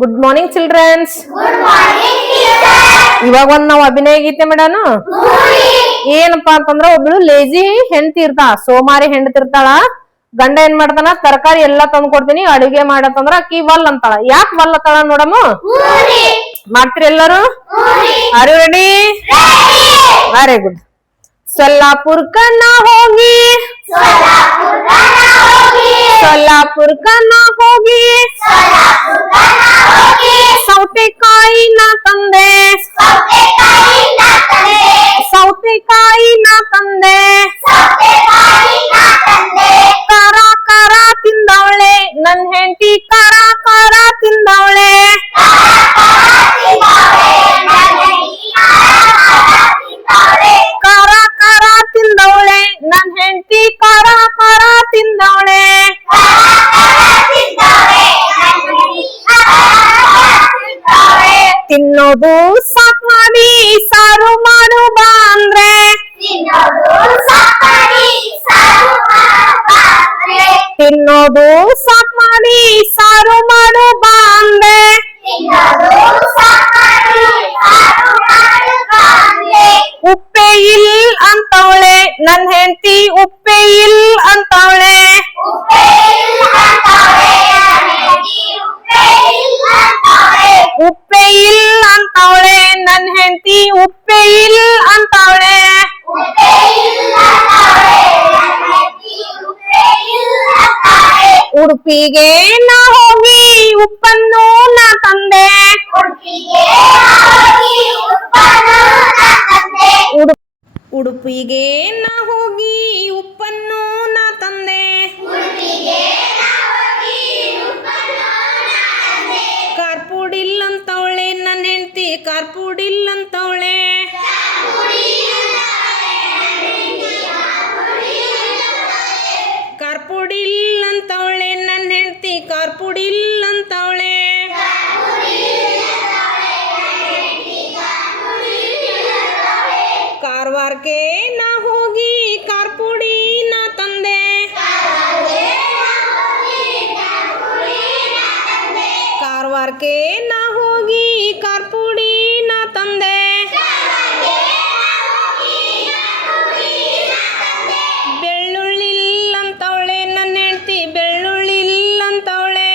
Good morning childrens. Good morning teacher. ಇವಾಗ ನಾವು ಅಭಿನಯ ಗೀತೆ ಮಾಡೋಣ. ಏನಪ್ಪಾ ಅಂತಂದ್ರ ಒಬ್ಳು ಲೇಜಿ ಹೆಂಡತಿ ಇರ್ತಾಳ, ಸೋಮಾರಿ ಹೆಂಡತಿ ಇರ್ತಾಳ. ಗಂಡ ಏನ್ ಮಾಡ್ತಾನ, ತರಕಾರಿ ಎಲ್ಲಾ ತಂದ್ ಕೊಡ್ತೀನಿ ಅಡಿಗೆ ಮಾಡತ್ತಂದ್ರ ಅಕ್ಕಿ ವಲ್ ಅಂತಾಳ. ಯಾಕೆ ವಲ್ ಅಂತಾಳ ನೋಡಮ್ಮ? ಮಾಡ್ತೀರಿ ಎಲ್ಲರೂ? Are you ready? Very good. ಸೊಲ್ಲಾಪುರ್ಕ ನಾ ಹೋಗಿ ಸೊಲ್ಲಾಪುರ್ಕ ನಾ ಹೋಗಿ ಸೌತೆಕಾಯಿ ನಾ ತಂದೆ ಸೌತೆಕಾಯಿ ನಾ ತಂದೆ ಖಾರ ಖಾರ ತಿಂದವಳೆ ನನ್ ಹೆಂಡತಿ, ಖಾರ ಖಾರ ತಿಂದವಳೆ. ಖಾರ ಖಾರ ತಿಂದವಳೆ ನನ್ ಹೆಂಡತಿ, ಖಾರ ಖಾರ ತಿಂದವಳೆ. ತಿನ್ನೋದು ಸಾಕ್ ಮಾಡಿ ಸಾರು ಮಾಡು ಬಾ ಅಂದ್ರೆ ತಿನ್ನೋದು ಸಾಕ್ ಮಾಡಿ ಸಾರು ಮಾಡು ಬಾ ಅಂದೆ. ಉಪ್ಪೆ ಇಲ್ ಅಂತವಳೆ ನನ್ ಹೆಂಡತಿ, ಉಪ್ಪೆ ಇಲ್ ಅಂತವಳೆ. ಉಪ್ಪೆ ಇಲ್ಲ ಅಂತವಳೆ ನನ್ ಹೆಂಡತಿ, ಉಪ್ಪೆ ಇಲ್ಲ ಅಂತವಳೆ. ಉಡುಪಿಗೆ ನಾ ಹೋಗಿ ಉಪ್ಪನ್ನು ನಾ ತಂದೆ ಉಡುಪಿಗೆ ನಾ ಹೋಗಿ ಉಪ್ಪನ್ನು ನಾ ತಂದೆ. ಕಾರ್ಪುಡಿಲ್ ಅಂತವಳೆ ನನ್ನ ಹೆಂಡತಿ, ಕಾರ್ಪುಡಿಲ್ ಅಂತವಳೆ. ಕಾರ್ಪುಡಿಲ್ ಅಂತವಳೆ ನನ್ನ ಹೆಂಡತಿ, ಕಾರ್ಪುಡಿಲ್ ಅಂತವಳೆ. ಕಾರವಾರಕ್ಕೆ ನಾ ಹೋಗಿ ಕಾರ್ಪುಡಿ ನಾ ತಂದೆ ಕಾರವಾರಕ್ಕೆ ನಾ ಹೋಗಿ ಕಾರ್ಪುಡಿ ನಾ ತಂದೆ. ಬೆಳ್ಳುಳ್ಳಿಲ್ಲ ಅಂತವಳೆ ನನ್ನ ಹೆಂಡತಿ, ಬೆಳ್ಳುಳ್ಳಿಲ್ಲ ಅಂತವಳೆ.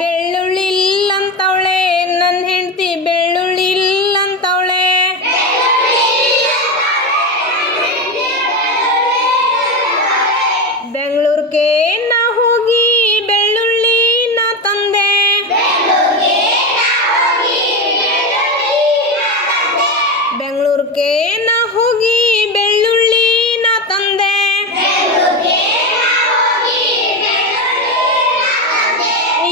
ಬೆಳ್ಳುಳ್ಳಿಲ್ಲ ಅಂತವಳೆ ನನ್ನ ಹೆಂಡತಿ, ಬೆಳ್ಳುಳ್ಳಿಲ್ಲ ಅಂತವಳೆ. ಬೆಂಗಳೂರಿಗೆ ನಾ ಹೋಗಿ ಬೆಳ್ಳುಳ್ಳಿ ನಾ ತಂದೆ ಬೆಂಗಳೂರಿಗೆ ನಾ ಹೋಗಿ ಬೆಳ್ಳುಳ್ಳಿ ನಾ ತಂದೆ.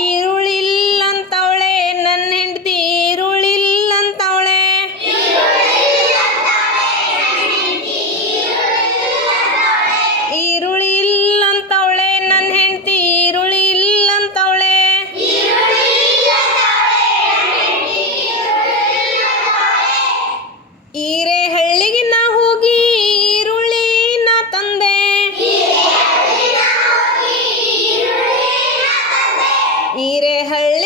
ಈರುಳ್ಳಿಲ್ಲ ಅಂತವಳೆ ನನ್ನ ಹೆಂಡತಿ, ಈರುಳ್ಳಿಲ್ಲ ಅಂತವಳೆ. ಈರುಳ್ಳಿ ಇಲ್ಲ ಅಂತವಳೆ ನನ್ನ ಹೆಂಡತಿ, ಈರುಳ್ಳಿ ಇಲ್ಲ ಅಂತವಳೆ. ಹಳ್ಳಿಗೆ ನಾ ಹೋಗಿ ಈರುಳ್ಳಿ ನಾ ತಂದೆ ಹಳ್ಳಿ